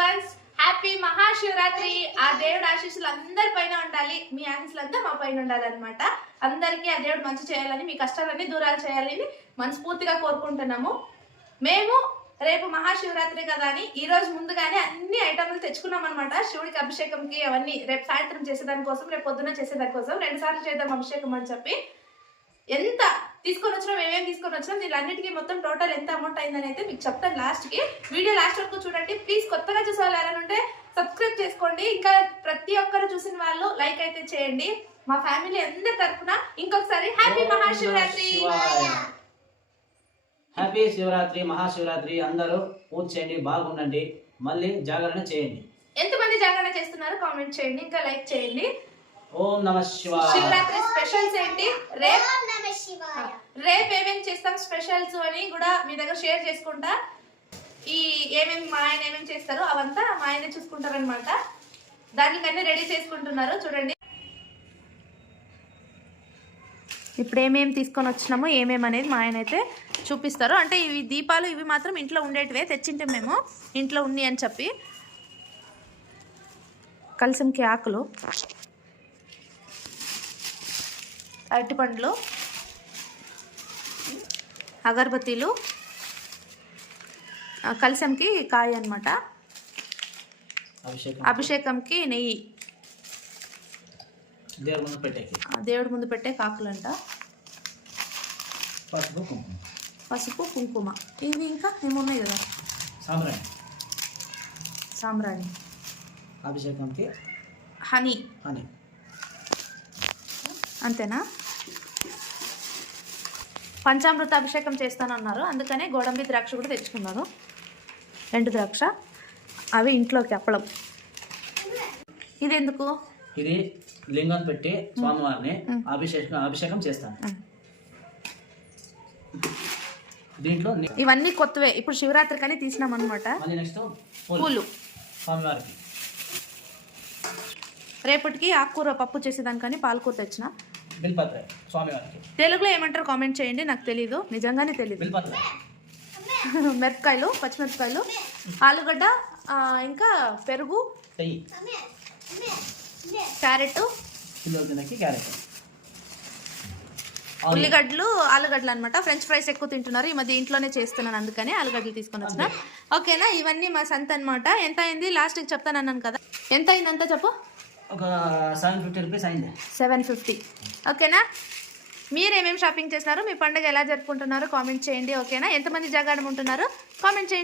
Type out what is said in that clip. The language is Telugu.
Advance happy Mahashivratri. ఆ దేవుడు ఆశీస్సులు అందరి పైన ఉండాలి, మీ ఆశీస్సులు అంతా మా పైన ఉండాలన్నమాట. అందరికీ ఆ దేవుడు మంచి చేయాలని, మీ కష్టాలన్నీ దూరాలు చేయాలని మనస్ఫూర్తిగా కోరుకుంటున్నాము. మేము రేపు మహాశివరాత్రి కదా అని ఈ రోజు ముందుగానే అన్ని ఐటమ్లు తెచ్చుకున్నాం అనమాట. శివుడికి అభిషేకంకి అవన్నీ రేపు సాయంత్రం చేసేదాని కోసం, రేపు పొద్దున చేసేదాని కోసం 2 సార్లు చేద్దాం అభిషేకం అని చెప్పి ఎంత తీసుకొని వచ్చినాం, ఏమేమి తీసుకొని వచ్చినాం, దీనిలన్నిటికీ మొత్తం టోటల్ ఎంత అమౌంట్ అయిందని అయితే మీకు చెప్తాను లాస్ట్కి. వీడియో లాస్ట్ వరకు చూడండి ప్లీజ్. కొత్తగా చూసే వాళ్ళు ఎవరైనా ఉంటే సబ్స్క్రైబ్ చేసుకోండి. ఇంకా ప్రతి ఒక్కరు చూసిన వాళ్ళు లైక్ అయితే చేయండి. మా ఫ్యామిలీ అందరి తరఫున ఇంకొకసారి హ్యాపీ మహాశివరాత్రి. హ్యాపీ శివరాత్రి, మహాశివరాత్రి. అందరూ పూజ చేయండి, బాగుండండి, మళ్ళీ జాగరణ చేయండి. ఎంతమంది జాగరణ చేస్తున్నారు కామెంట్ చేయండి, ఇంకా లైక్ చేయండి. ఓం నమః శివాయ. శివరాత్రి స్పెషల్స్ ఏంటి, రేపు ఏమేమి చేస్తాం స్పెషల్స్ అని కూడా మీ దగ్గర షేర్ చేసుకుంటా. ఈ ఏమేమి మా ఆయన ఏమేమి చేస్తారో అవంతా మా ఆయనే చూసుకుంటారనమాట. దానికన్నీ రెడీ చేసుకుంటున్నారు చూడండి. ఇప్పుడు ఏమేమి తీసుకొని వచ్చినామో ఏమేమి అనేది మా ఆయన అయితే చూపిస్తారు. అంటే ఇవి దీపాలు ఇవి మాత్రం ఇంట్లో ఉండేటివే, తెచ్చింటే మేము ఇంట్లో ఉన్నాయి అని చెప్పి. కలసంకి ఆకులు, అరటిపండ్లు, అగరబత్తీలు, కలసంకి కాయ అన్నమాట, అభిషేకంకి నెయ్యి, దేవుడి ముందు పెట్టే కాకులంట, పసుపు కుంకుమ, ఇవి ఇంకా ఏమున్నాయి కదా, సాంబ్రాణి, అభిషేకంకి హనీ, అంతేనా. పంచామృత అభిషేకం చేస్తానన్నారు, అందుకనే గోడంబి ద్రాక్ష కూడా తెచ్చుకున్నాను, 2 ద్రాక్ష. అవి ఇంట్లోకి అప్పడం. ఇది ఎందుకు? ఇది లింగం పెట్టి స్వామివారిని అభిషేకం చేస్తాను. దీంట్లో ఇవన్నీ కొత్తవే, ఇప్పుడు శివరాత్రి కానీ తీసినాం అనమాట. పూలు స్వామివారికి. రేపటికి ఆకుకూర పప్పు చేసేదానికని పాలకూర తెచ్చిన. స్వామివారికి తెలుగులో ఏమంటారు కామెంట్ చేయండి, నాకు తెలీదు, నిజంగానే తెలీదు. మిరపకాయలు, పచ్చిమిరపకాయలు, ఆలుగడ్డ, ఇంకా పెరుగు, క్యారెట్, ఉల్లిగడ్డలు, ఆలుగడ్డలు అనమాట. ఫ్రెంచ్ ఫ్రైస్ ఎక్కువ తింటున్నారు ఈ మధ్య, ఇంట్లోనే చేస్తున్నాను అందుకని ఆలుగడ్డలు తీసుకొని వచ్చిన. ఓకేనా, ఇవన్నీ మా సంత అనమాట. ఎంత అయింది లాస్ట్కి చెప్తాను అన్నాను కదా, ఎంత అయింది అంతా చెప్పు. ఒక 750 రూపీస్ అయింది. 750. ఓకేనా. మీరేమేమి షాపింగ్ చేస్తున్నారు, మీ పండుగ ఎలా జరుపుకుంటున్నారు కామెంట్ చేయండి. ఓకేనా. ఎంతమంది జాగారం ఉంటున్నారు కామెంట్ చేయండి.